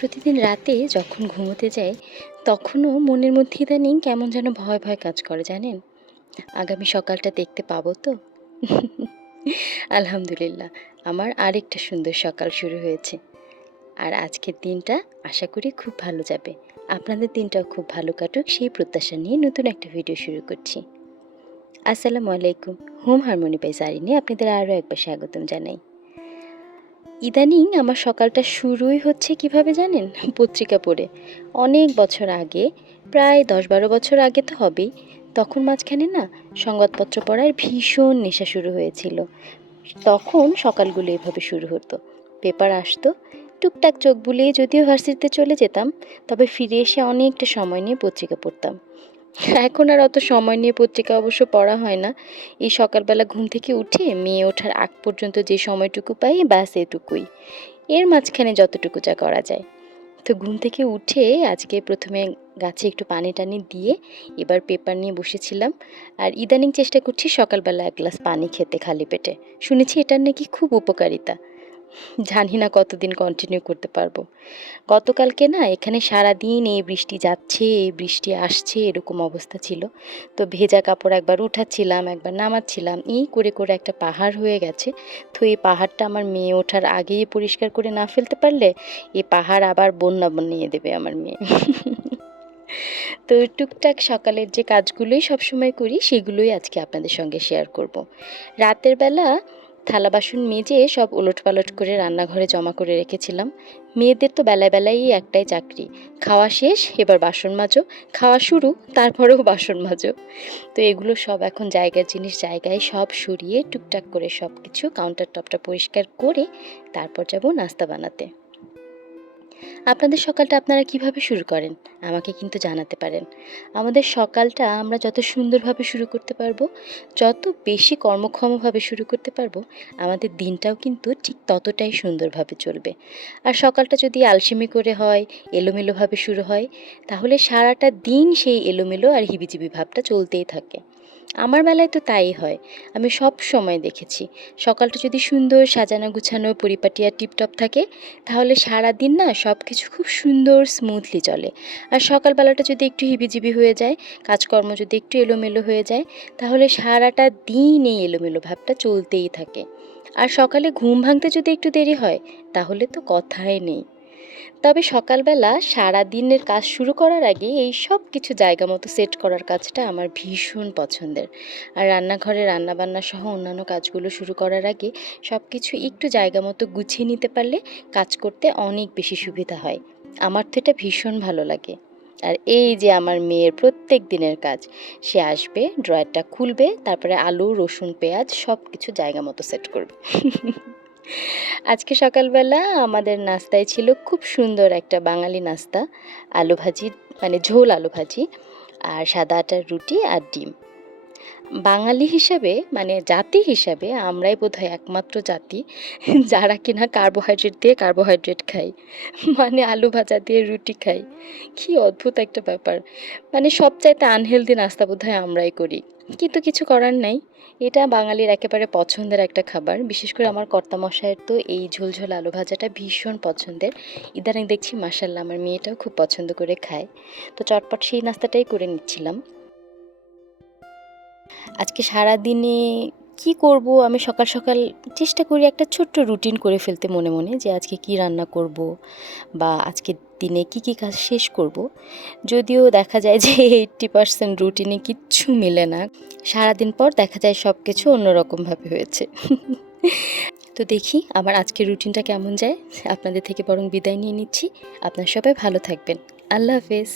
প্রতিদিন রাতে যখন ঘুমোতে যাই তখনও মনের মধ্যে ইদানিং কেমন যেন ভয় ভয় কাজ করে জানেন। আগামী সকালটা দেখতে পাবো তো? আলহামদুলিল্লাহ, আমার আরেকটা সুন্দর সকাল শুরু হয়েছে। আর আজকের দিনটা আশা করি খুব ভালো যাবে। আপনাদের দিনটাও খুব ভালো কাটুক সেই প্রত্যাশা নিয়ে নতুন একটা ভিডিও শুরু করছি। আসসালামু আলাইকুম। হোম হারমোনি বাই জারিনে আপনাদের আরও একবার স্বাগতম জানাই। ইদানিং আমার সকালটা শুরুই হচ্ছে কিভাবে জানেন? পত্রিকা পড়ে। অনেক বছর আগে, প্রায় ১০-১২ বছর আগে তো হবেই, তখন মাঝখানে না সংবাদপত্র পড়ার ভীষণ নেশা শুরু হয়েছিল। তখন সকালগুলো এভাবে শুরু হতো। পেপার আসতো, টুকটাক চোখ বুলিয়ে যদিও ভার্সিটিতে চলে যেতাম, তবে ফিরে এসে অনেকটা সময় নিয়ে পত্রিকা পড়তাম। এখন আর অত সময় নিয়ে পত্রিকা অবশ্য পড়া হয় না। এই সকালবেলা ঘুম থেকে উঠে মেয়ে ওঠার আগ পর্যন্ত যে সময়টুকু পাই ব্যাস এটুকুই। এর মাঝখানে যতটুকু যা করা যায়। তো ঘুম থেকে উঠে আজকে প্রথমে গাছে একটু পানি টানি দিয়ে এবার পেপার নিয়ে বসেছিলাম। আর ইদানিং চেষ্টা করছি সকালবেলা এক গ্লাস পানি খেতে খালি পেটে। শুনেছি এটার নাকি খুব উপকারিতা। জানি না কতদিন কন্টিনিউ করতে পারবো। গতকালকে না এখানে সারাদিন এই বৃষ্টি যাচ্ছে এই বৃষ্টি আসছে এরকম অবস্থা ছিল। তো ভেজা কাপড় একবার উঠাচ্ছিলাম একবার নামাচ্ছিলাম, এই করে করে একটা পাহাড় হয়ে গেছে। তো এই পাহাড়টা আমার মেয়ে ওঠার আগেই পরিষ্কার করে না ফেলতে পারলে এই পাহাড় আবার বন্যা বানিয়ে দেবে আমার মেয়ে। তো টুকটাক সকালের যে কাজগুলোই সবসময় করি সেগুলোই আজকে আপনাদের সঙ্গে শেয়ার করব। রাতের বেলা থালা বাসন মেজে সব ওলটপালট করে রান্নাঘরে জমা করে রেখেছিলাম। মেয়েদের তো বেলায় বেলায় একটাই চাকরি, খাওয়া শেষ এবার বাসন মাজো, খাওয়া শুরু তারপরেও বাসন মাজো। তো এগুলো সব এখন জায়গার জিনিস জায়গায় সব সরিয়ে টুকটাক করে সব কিছু কাউন্টার টপটা পরিষ্কার করে তারপর যাব নাস্তা বানাতে। আপনাদের সকালটা আপনারা কিভাবে শুরু করেন আমাকে কিন্তু জানাতে পারেন। আমাদের সকালটা আমরা যত সুন্দরভাবে শুরু করতে পারবো, যত বেশি কর্মক্ষমভাবে শুরু করতে পারবো, আমাদের দিনটাও কিন্তু ঠিক ততটাই সুন্দরভাবে চলবে। আর সকালটা যদি আলসেমি করে হয়, এলোমেলোভাবে শুরু হয়, তাহলে সারাটা দিন সেই এলোমেলো আর হিবিজিবি ভাবটা চলতেই থাকে। আমার বেলায় তো তাই হয়। আমি সব সময় দেখেছি সকালটা যদি সুন্দর সাজানো গুছানো পরিপাটি আর টিপটপ থাকে, তাহলে সারা দিন না সব কিছু খুব সুন্দর স্মুথলি চলে। আর সকালবেলাটা যদি একটু হিবিজিবি হয়ে যায়, কাজকর্ম যদি একটু এলোমেলো হয়ে যায়, তাহলে সারাটা দিন এই এলোমেলো ভাবটা চলতেই থাকে। আর সকালে ঘুম ভাঙতে যদি একটু দেরি হয়, তাহলে তো কথাই নেই। তবে সকালবেলা সারা দিনের কাজ শুরু করার আগে এই সব কিছু জায়গা মতো সেট করার কাজটা আমার ভীষণ পছন্দের। আর রান্নাঘরে রান্নাবান্না সহ অন্যান্য কাজগুলো শুরু করার আগে সব কিছু একটু জায়গা মতো গুছিয়ে নিতে পারলে কাজ করতে অনেক বেশি সুবিধা হয়। আমার তো এটা ভীষণ ভালো লাগে। আর এই যে আমার মেয়ের প্রত্যেক দিনের কাজ, সে আসবে ড্রয়ারটা খুলবে, তারপরে আলু রসুন পেঁয়াজ সব কিছু জায়গা মতো সেট করবে। আজকে সকালবেলা আমাদের নাস্তায় ছিল খুব সুন্দর একটা বাঙালি নাস্তা, আলু ভাজি, মানে ঝোল আলু ভাজি, আর সাদা আটার রুটি আর ডিম। বাঙালি হিসাবে মানে জাতি হিসাবে আমরাই বোধহয় একমাত্র জাতি যারা কিনা কার্বোহাইড্রেট দিয়ে কার্বোহাইড্রেট খাই, মানে আলু ভাজা দিয়ে রুটি খাই। কি অদ্ভুত একটা ব্যাপার। মানে সবচাইতে আনহেলদি নাস্তা বোধহয় আমরাই করি, কিন্তু কিছু করার নাই। এটা বাঙালির একেবারে পছন্দের একটা খাবার। বিশেষ করে আমার কর্তামশাইয়ের তো এই ঝোলঝোল আলু ভাজাটা ভীষণ পছন্দের। ইদানিং দেখছি মাশাল্লাহ আমার মেয়েটাও খুব পছন্দ করে খায়। তো চটপট সেই নাস্তাটাই করে নিচ্ছিলাম। আজকে সারাদিনে কি করব আমি সকাল সকাল চেষ্টা করি একটা ছোট্ট রুটিন করে ফেলতে মনে মনে, যে আজকে কি রান্না করব বা আজকের দিনে কি কি কাজ শেষ করব। যদিও দেখা যায় যে 80% রুটিনে কিচ্ছু মেলে না, সারাদিন পর দেখা যায় সব কিছু অন্যরকমভাবে হয়েছে। তো দেখি আমার আজকের রুটিনটা কেমন যায়। আপনাদের থেকে বরং বিদায় নিয়ে নিচ্ছি। আপনারা সবাই ভালো থাকবেন। আল্লাহ হাফেজ।